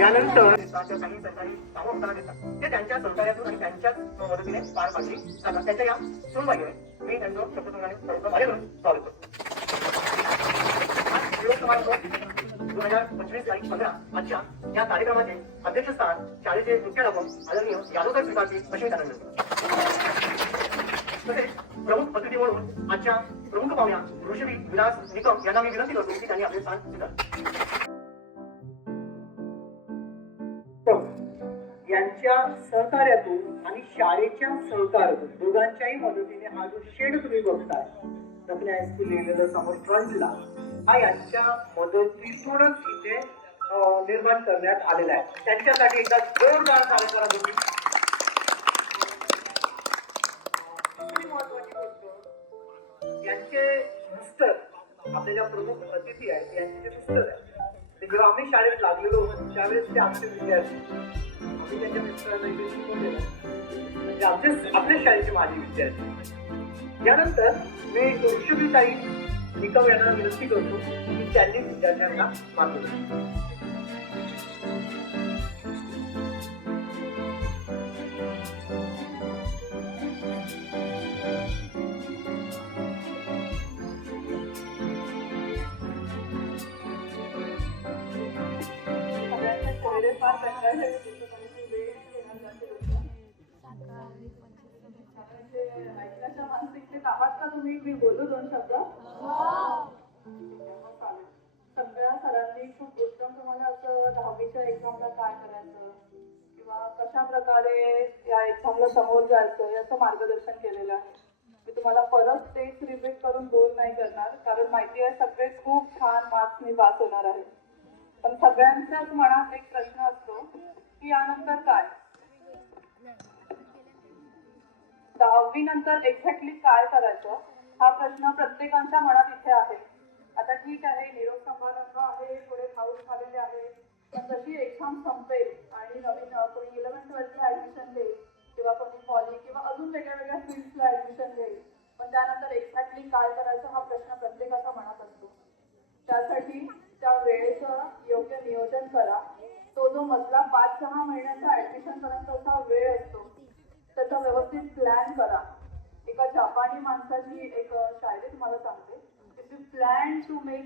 यानंतर काही सरकारी कामं होताना दिसतात ते त्यांच्या सहकार्यातून आणि त्यांच्याच मदतीने पार पाडली जातात. त्याच्या या सुनवाईने मी त्यांचं शब्दप्रमाणे माझ्याकडून स्वागत करतो. 2025-15 आजच्या या कार्यक्रमाचे अध्यक्षस्थान शाळेचे मुख्याध्यापक आदरणीय यादवसाहेब स्वीकारते अशी मी त्यांना विनंती. तसेच प्रमुख अतिथी म्हणून आजच्या प्रमुख पाहुण्या ऋषवी विलास निकम यांना मी विनंती करतो की त्यांनी आपले स्थान स्वीकारावे. यांच्या सहकार्यातून आणि शाळेच्या सहकार्यातून दोघांच्याही मदतीने हा जो शेड तुम्ही बघताय आपल्या हायस्कूल लिहिलेलं समोर फ्रंटला हा यांच्या मदतीतूनच इथे निर्माण करण्यात आलेला आहे. त्यांच्यासाठी एकदा जोरदार कार्यक्रम होती. महत्वाची गोष्ट यांचे मिस्टर आपल्या प्रमुख अतिथी आहेत यांचे जे मिस्टर आहेत जेव्हा आम्ही शाळेत लागलेलो त्यावेळेस ते आमचे विद्यार्थी आम्ही त्यांच्या मिस्टरांना शिकवलेलं म्हणजे आपल्या शाळेचे माजी विद्यार्थी. यानंतर मी ऋषभीताई निकम यांना विनंती करतो की त्यांनी विद्यार्थ्यांना मार्गदर्शन. फार ऐकण्याच्या मानसिकतेत आहात का तुम्ही? मी बोलू दोन शब्द. सगळ्या सरांनी खूप उत्तम तुम्हाला असं 10वीच्या एक्झामला काय करायचं किंवा कशा प्रकारे या एक्झामला समोर जायचं याचं मार्गदर्शन केलेलं आहे. मी तुम्हाला परत तेच रिपीट करून बोल नाही करणार कारण माहिती आहे सगळे खूप छान मार्क्सनी पास होणार आहे. पण सगळ्यांच्याच मनात एक प्रश्न असतो की यानंतर काय, 10वी नंतर एक्झॅक्टली काय करायचं हा प्रश्न प्रत्येकाच्या मनात इथे आहे. आता ठीक आहे निरोप समारंभ आहे, थोडे खाऊन खाल्लेले आहे, पण जशी एक्झाम संपेल आणि नवीन कोणी 11th-12thला ऍडमिशन देईल किंवा कोणी पॉली किंवा अजून वेगळ्या वेगळ्या फील्ड्सला ऍडमिशन देईल पण त्यानंतर एक्झॅक्टली काय करायचं हा प्रश्न प्रत्येकाच्या मनात असतो. त्यासाठी त्या वेळेचं योग्य नियोजन करा. तो जो मधला 5-6 महिन्यांचा ऍडमिशन पर्यंतचा वेळ असतो त्याचा व्यवस्थित प्लॅन करा. एका जापानी माणसाची एक शायरी तुम्हाला सांगते, if you plan to make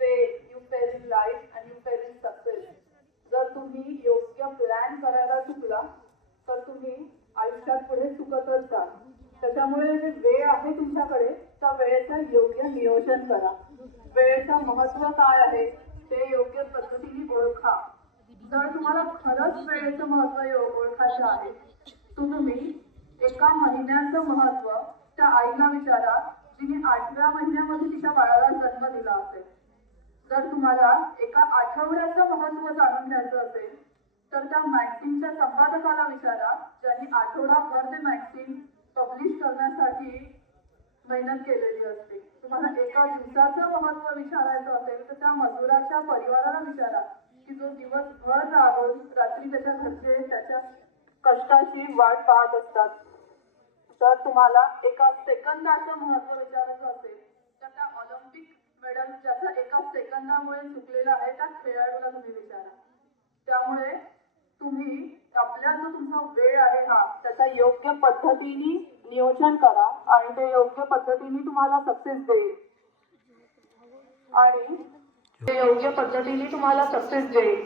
fail you fail in life and you fail in success. जर तुम्ही योग्य प्लॅन करायला चुकला तर तुम्ही आयुष्यात पुढे चुकतच जा. त्याच्यामुळे जे वेळ आहे तुमच्याकडे त्या वेळेचं योग्य नियोजन करा. वेळेचं महत्त्व काय आहे ते योग्य पद्धतीने ओळखा. जर तुम्हाला खरंच वेळेचं महत्त्व ओळखायचं आहे तुम्ही एका महिन्याचं महत्त्व त्या आईला विचारा जिने 8व्या महिन्यामध्ये तिच्या बाळाला जन्म दिला असेल. जर तुम्हाला एका आठवड्याचं महत्त्व जाणून घ्यायचं असेल तर त्या मॅगझिनच्या संपादकाला विचारा ज्यांनी आठवडाभर ते मॅगझिन पब्लिश करण्यासाठी मेहनत केलेली असते. तुम्हाला एका दिवसाचं महत्त्व विचारायचं असेल तर त्या मजुराच्या परिवाराला विचारा की जो दिवसभर राबून रात्री त्याच्या घरचे त्याच्या कष्टाची वाट पाहत असतात. तर तुम्हाला एका सेकंदाचं महत्त्व विचारायचं असेल तर त्या ऑलिम्पिक मेडल ज्याचा एका सेकंदामुळे चुकलेला आहे त्या खेळाडूला तुम्ही विचारा. त्यामुळे तुम्ही आपला जो तुमचा वेळ आहे हा त्याचा योग्य पद्धतीने नियोजन करा आणि ते योग्य पद्धतीने तुम्हाला सक्सेस देईल आणि ते योग्य पद्धतीने तुम्हाला सक्सेस देईल.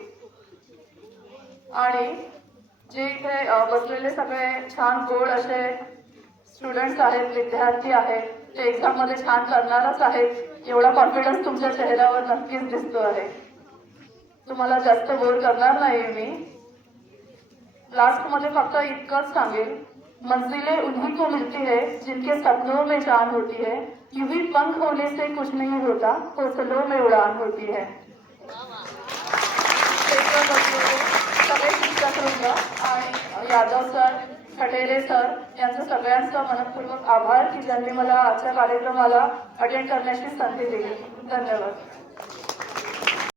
आणि जे इथे बसलेले सगळे छान गोड असे स्टुडंट्स आहेत विद्यार्थी आहेत ते एक्झाममध्ये छान करणारच आहेत एवढा कॉन्फिडन्स तुमच्या चेहऱ्यावर नक्कीच दिसतो आहे. तुम्हाला जास्त बोर करणार नाही मी. लास्टमध्ये फक्त इतकंच सांगेल, मंजिलें उन्हीं को मिलती है जिनके सपनों में जान होती है, यूं ही पंख होने से कुछ नहीं होता हौसलों में उड़ान होती है. सगळे शिक्षक वृंद आणि यादव सर खटेरे सर यांचं सगळ्यांचं मनपूर्वक आभार की ज्यांनी मला आजच्या कार्यक्रमाला अटेंड करण्याची संधी दिली. धन्यवाद.